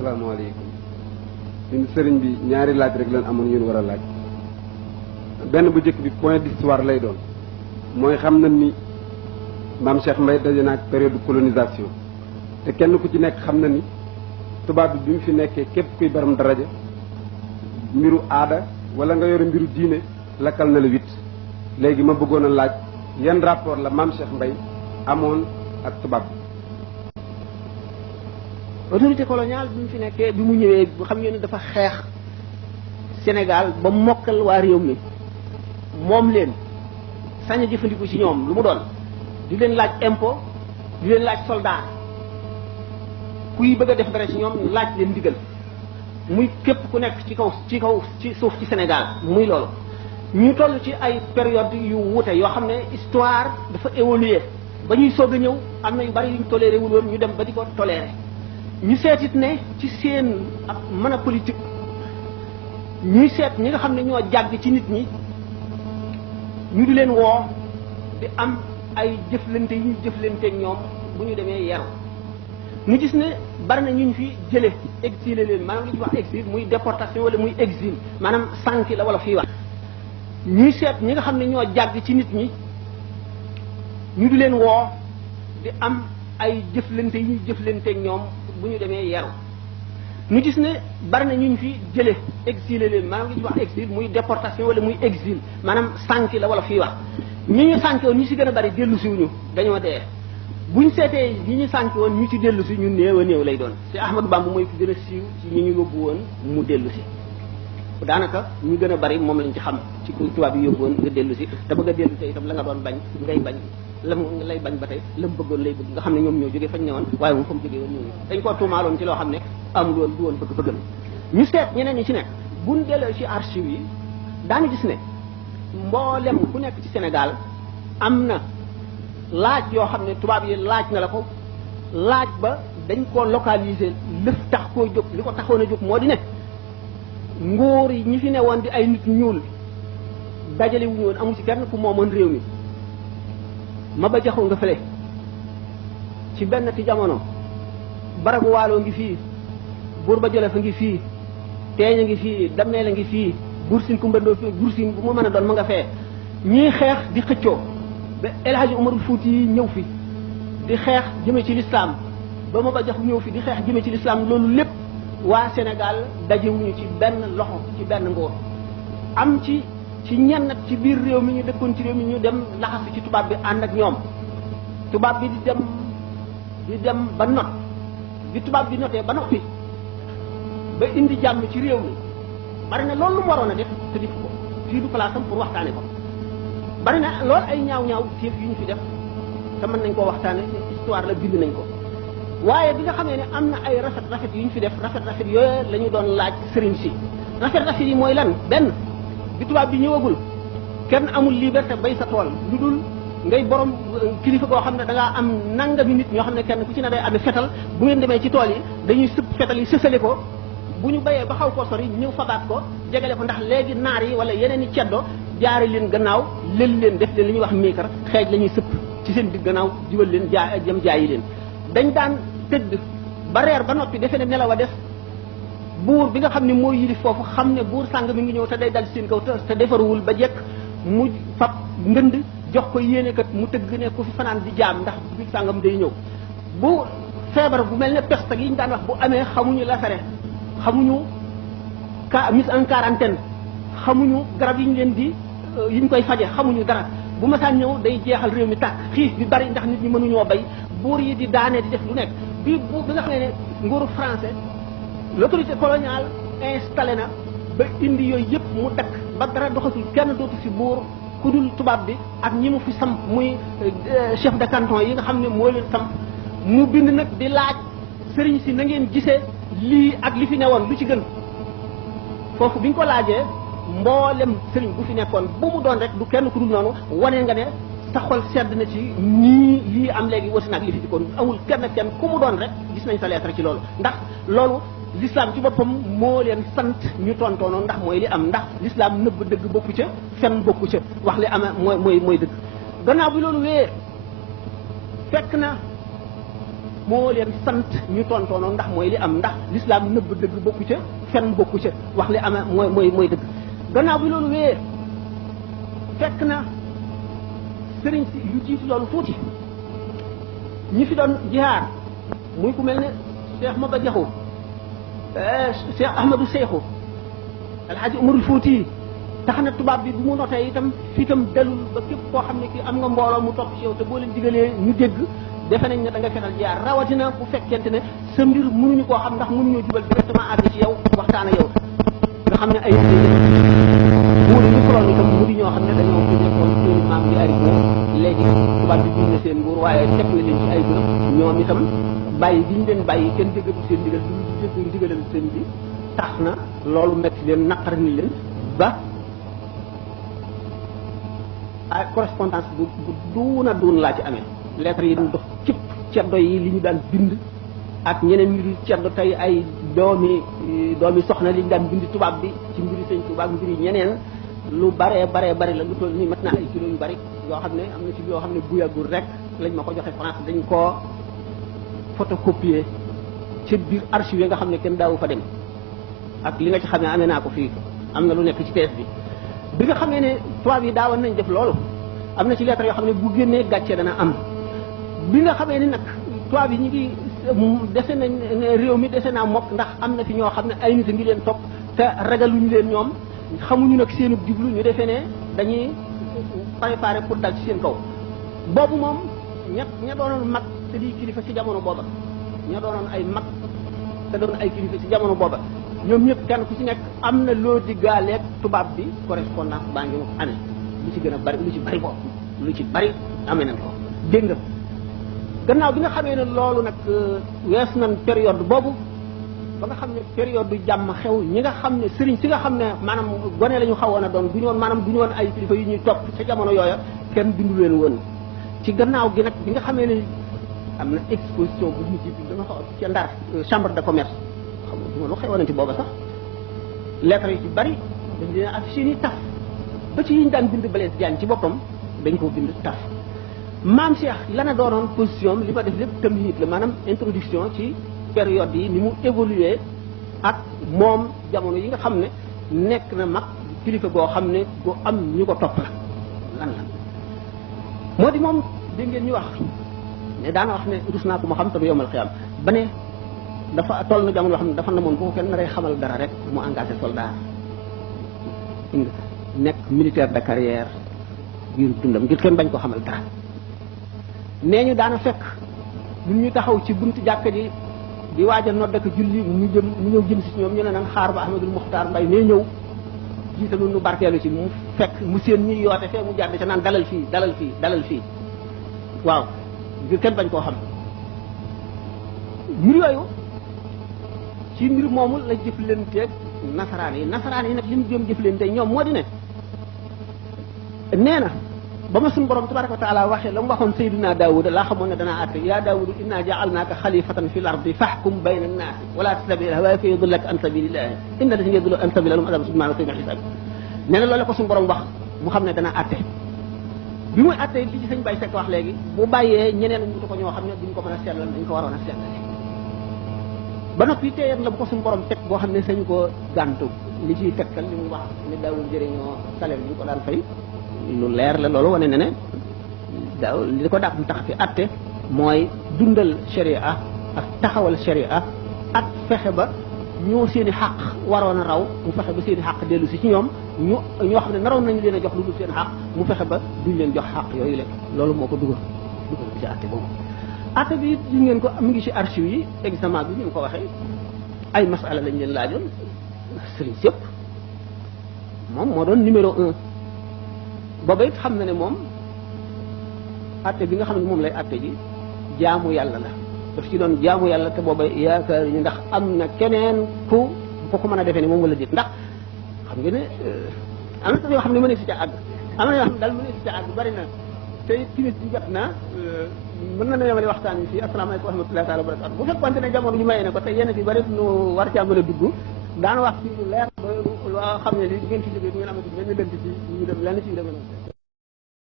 asalaamaaleykum ñun sëriñ bi ñaari laaj rek lañ amoon yéen war a laaj benn bu njëkk bi point d'histoire lay doon mooy xam na ni maam Cheikh Mbaye daje na ak période de colonisation te kenn ku ci nekk xam na ni tubaab bi mu fi nekkee képp kuy baram daraja mbiru aada wala nga yore mbiru diine lakkal na la wit léegi ma bëggoon a laaj yan rapport la maam Cheikh Mbaye amoon ak tubaab bi. autorité coloniale bi mu fi nekkee bi mu ñëwee xam ngeen ne dafa xeex Sénégal ba mokkal waa réew mi moom leen sañ a jëfandiku ci ñoom lu mu doon di leen laaj impôt di leen laaj soldat kuy bëgg a def dara ci ñoom laaj leen ndigal muy képp ku nekk ci suuf ci Sénégal muy loolu ñu toll ci ay période yu wuute yoo xam ne histoire dafa évoluer ba ñuy soog a ñëw am na yu bari yuñ toléré wul woon ñu dem ba di ko toléré ñu seetit ne ci seen ak mën a politique ñuy seet ñi nga xam ne ñoo jàgg ci nit ñi ñu di leen woo di am ay jëflante yu ñu jëflanteeg ñoom bu ñu demee yaru ñu gis ne bari na ñu ñu fi jële exilé leen maanaam li ñuy wax exil muy déportation wala muy exil maanaam sànki la wala fii wax ñuy seet ñi nga xam ne ñoo jàgg ci nit ñi ñu di leen woo di am ay jëflante yu ñu jëflanteeg ñoom bu ñu demee yaru ñu gis ne bari na ñu fi jële exilé leen maanaam li ñuy wax exil muy déportation wala muy exil maanaam sànki la wala fii wax ñi ñu sànki woon ñu si gën a bari dellu siwuñu dañoo dee buñ seetee ñi ñu sànki woon ñu ci dellu si ñu néew a néew lay doon si Ahmadou Bamba mooy ki gën a siiw ci ñi ñu yóbbu woon mu dellu si daanaka ñu gën a bari moom lañ ci xam ci ku tubaab yi yóbbu woon nga dellu si te bëgg a dellu si itam la nga doon bañ ngay bañ lam lay bañ ba tey lam bëggoon lay bëgg nga xam ne ñoom ñoo jógee fañ ne woon waaye moom fa mu jógee woon ñooñu dañ koo tuumaaloon ci loo xam ne amul woon du woon bëgg-bëggam ñu seet ñeneen ñi ci nekk buñ delloo ci archive yi daanu gis ne mboolem ku nekk ci Sénégal am na laaj yoo xam ne tubaab yi laaj na la ko laaj ba dañ koo localiser lëf tax koo jóg li ko taxoon a jóg moo di ne nguur yi ñi fi ne woon di ay nit ñuul dajale wuñu woon amul ci kenn ku moomoon réew mi ma ba jaxoo nga fële ci benn ti jamono baragu waaloo ngi fii buur ba jële fa ngi fii teeñ a ngi fii dammeel a ngi fii buur sin kumbandoo fii buur sin bu mu mën a doon ma nga fee ñii xeex di xëccoo ba El Hadji Umarul Fuuti yi ñëw fi di xeex jëme ci lislaam ba ma ba jaxu ñëw fi di xeex jëme ci lislaam loolu lépp waa Sénégal dajewuñu ci benn loxo ci benn nguur am ci ñenn ci biir réew mi ñu dëkkoon ci réew mi ñu dem laxasu ci tubaab bi ànd ak ñoom tubaab bi di dem ba not bi tubaab bi notee ba noppi ba indi jàmm ci réew mi bari na loolu lu mu waroon a def te def ko fii du place am pour waxtaane ko bari na loolu ay ñaaw téef yu ñu fi def te mën nañ koo waxtaane histoire la bind nañ ko waaye bi nga xamee ne am na ay rafet yu ñu fi def rafet yooyu la ñu doon laaj sëriñ si rafet yi mooy lan benn bi tubaab bi ñëwagul kenn amul liberté bay sa tool lu dul ngay borom kilifa goo xam ne da ngaa am nangami nit ñoo xam ne kenn ku ci ne day amee fetal bu ngeen demee ci tool yi dañuy sëpp fetal yi sësale ko bu ñu bayee ba xaw koo sori ñëw fabaat ko jegale ko ndax léegi naar yi wala yeneen i ceddo jaare leen gannaaw lël leen def leen li ñuy wax miikar xeej la ñuy sëpp ci seen digg gannaaw jubal leen jëm jaayi leen dañ daan tëdd ba reer ba noppi defe ne nelaw a def buur bi nga xam ne mooy yilif foofu xam ne buur sàng mi ngi ñëw te day dal seen kaw te defaruwul ba jekk mu fab ndënd jox ko yéene kat mu tëgg ne ku fi fanaan di jaam ndax bi sàngam day ñëw bu feebar bu mel ne peste yi ñu daan wax bu amee xamuñu lasare xamuñu mise en quarantaine xamuñu garab yi ñu leen di yi ñu koy faje xamuñu dara bu masaan ñëw day jeexal réew mi tàkk xiif bi bari ndax nit ñi mënuñoo bay buur yi di daane di def lu nekk bi nga xam ne nguuru français l'autorité coloniale installé na ba indi yooyu yëpp mu dakk ba dara doxatul kenn dootu fi buur ku dul tubaab bi ak ñi mu fi samp muy chef de canton yi nga xam ne moo leen samp mu bind nag di laaj sëriñ si na ngeen gisee lii ak li fi newoon lu ci gën foofu bi ñu ko laajee mboolem sëriñ bu fi nekkoon bu mu doon rek du kenn ku dul noonu wane nga ne sa xol sedd na ci nii lii am léegi wasi naag li fi dikkoon amul kenn ku mu doon rek gis nañ sa lettre ci loolu ndax loolu l'islam ci boppam moo leen sant ñu tontoonoon ndax mooy li am ndax l'islam nëbb dëgg bokku ca fen bokku ca wax li am mooy dëgg gannaaw bi loolu wéyee fekk na moo leen sant ñu tontoonoon ndax mooy li am ndax l'islam nëbb dëgg bokku ca fen bokku ca wax li am mooy dëgg. gannaaw bi loolu wéyee fekk na sëriñ si yu jiitu loolu tuuti ñi fi doon jihaar muy ku mel ne Cheikh Maba Jaxu Cheikh Ahmadou Seexu Alhaji Umarul Fuuti tax na tubaab bi bu mu notee itam fii itam dalul ba képp koo xam ne kii am nga mbooloo mu topp ci yow te boo leen digalee ñu dégg defe nañ ne da nga fenal jaar rawatina bu fekkente ne sa mbir mënuñu koo xam ndax mënuñoo jubal directement àgg ci yow waxtaan ak yow nga xam ne ay mu di ñu koloon itam mu di ñoo xam ne dañoo ko nekkoon seeni maam di ari ko léegi tubaab bi bind seen nguur waaye teg na leen ci ay bërëb ñoom itam bàyyi gi ñu leen bàyyi kenn déggatu seen ndigal du dégg ndigalal seen bi tax na loolu metti leen naqar ni leen ba ay correspondance bu duuna duun laa ci amee lettres yi dox cëpp ceddo yi li ñu daan bind ak ñeneen ñu dul ceddo tey ay doomi soxna li ñu daan bind tubaab bi ci mbiri sëñ tubaab mbiri ñeneen lu baree bari la lu toll nii mat naa ay kilo yu bari yoo xam ne am na ci yoo xam ne bu yàggul rek lañ ma ko joxe France dañ koo photocopier ci biir archive nga xam ne kenn daawu fa dem ak li nga ci xam ne amee naa ko fii am na lu nekk ci thèse bi nga xamee ne tubaab yi daawoon nañ def loolu am na ci lettre yoo xam ne bu génnee gàcce dana am bi nga xamee ne nag tubaab yi ñu ngi dese nañ réew mi dese naa mokk ndax am na fi ñoo xam ne ay nit a ngi leen topp te ragaluñu leen ñoom xamuñu nag seenu jublu ñu defee ne dañuy préparé pour dal ci seen kaw boobu moom ña doonoon mag te di kilifa ci jamono booba ña doonoon ay mag te doon ay kilifa ci jamono booba ñoom ñëpp kenn ku ci nekk am na loo diggaaleeg tubaab bi correspondance baa ngi amee lu ci gën a bari lu ci bari boobu lu ci bari amee nañ ko dégg nga gannaaw bi nga xamee ne loolu nag wees nañ période boobu ba nga xam ne période du jàmm xew ñi nga xam ne sëriñ si nga xam ne maanaam gone la ñu xawoon a doon du ñu woon maanaam du ñu woon ay kilifa yu ñuy topp ca jamono yooya kenn bindu leen woon ci gannaaw gi nag bi nga xamee ne am na exposition bu mujj bi dama xaw ca Ndar chambre de commerce xam nga lu xewoon ci booba sax lettres yi ci bari dañ leen affiché ni taf ba ci yi ñu daan bind Blaise Diagne ci boppam dañ koo bind taf maam Cheikh la na doonoon position li ma def lépp tamhid la maanaam introduction ci période yi ni mu évolué ak moom jamono yi nga xam ne nekk na mag kilifa goo xam ne gu am ñu ko topp la lan la moo di moom dégg ngeen ñu wax ne daana wax ne rus naa ko ma xam te du yomal xiyam ba ne dafa toll na jamono yoo xam ne dafa na moon bu ko kenn naree xamal dara rek mu engagé soldat nekk militaire de carrière ngir dundam ngir kenn bañ ko xamal dara nee ñu daana fekk ñun ñu taxaw ci buntu jàkka ji di waajal nodd ak julli mu ñëw jëm si ñoom ñu ne nan xaar ba Ahmadul Muxtaar Mbay nee ñëw jiite nu barkeelu ci mu fekk mu seen ñuy yoote fee mu jàdd ca naan dalal fii waaw ngir kenn bañ koo xam mbir yooyu ci mbir moomu la jëflanteeg nasaraan yi nag li mu jëm jëflante ñoom moo di ne nee na ba ma suñu borom tabaraka wa taala waxee la mu waxoon Seydina Daawuda laa xamoon ne danaa àtte yaa Daawuda inna ja'alnaaka xalifatan fil ardi fahkum bayna annaasi wala tattabi'il hawaa fa yudillaka an sabilillahi inna llazina yudilluna an sabilillahi lahum adabun shadiidun bimaa nasii'u hisaab nee na loolu la ko suñu borom wax mu xam ne danaa àtte bi muy àtte li ci sëñ Baye Seck wax léegi bu bàyyee ñeneen ñu ko ñoo xam ne duñ ko mën a seetlal dañ ko waroon a seetlal ba noppi teeyan la bu ko suñu borom teg boo xam ne sañu ko gàntu li ciy tegtal li mu wax ne daawul jëriñoo salaire bi ñu ko daan fay lu leer la loolu wane na ne daaw li ko dàq mu tax fi atte mooy dundal sharia ak taxawal sharia ak fexe ba ñoo seeni xàq waroon a raw mu fexe ba seeni xàq dellu si ci ñoom ñoo xam ne naroon nañu leen a jox lu dul seen xàq mu fexe ba duñ leen jox xàq yooyu la loolu moo ko dugal ci atte boobu atte bi gis ngeen ko mu ngi ci archive yi examen bi ni mu ko waxee ay masala lañ leen laajoon sëriñ sëpp moom moo doon numéro 1 booba it xam na ne moom atte bi nga xam ne moom lay atte ji jaamu yàlla la daf ci doon jaamu yàlla te booba yaakaar ñu ndax am na keneen ku ko mën a defee ne moom wala déet ndax xam nga ne am na yoo xam ne mënees si ca àgg am na yoo xam ne daal mënees si ca àgg bari na te timis bi jot na mën na yemale waxtaan wi fii asalaamaaleykum wa rahmatullahi taala wa barakatu bu fekkoonte ne jamono ñu mayee ne ko te yenn bi bari nu war caa mën a dugg daana wax fii lu leer loo xam ne li ngeen ci jógee du ngeen amati benn lënt ci ñu dem lenn ci demee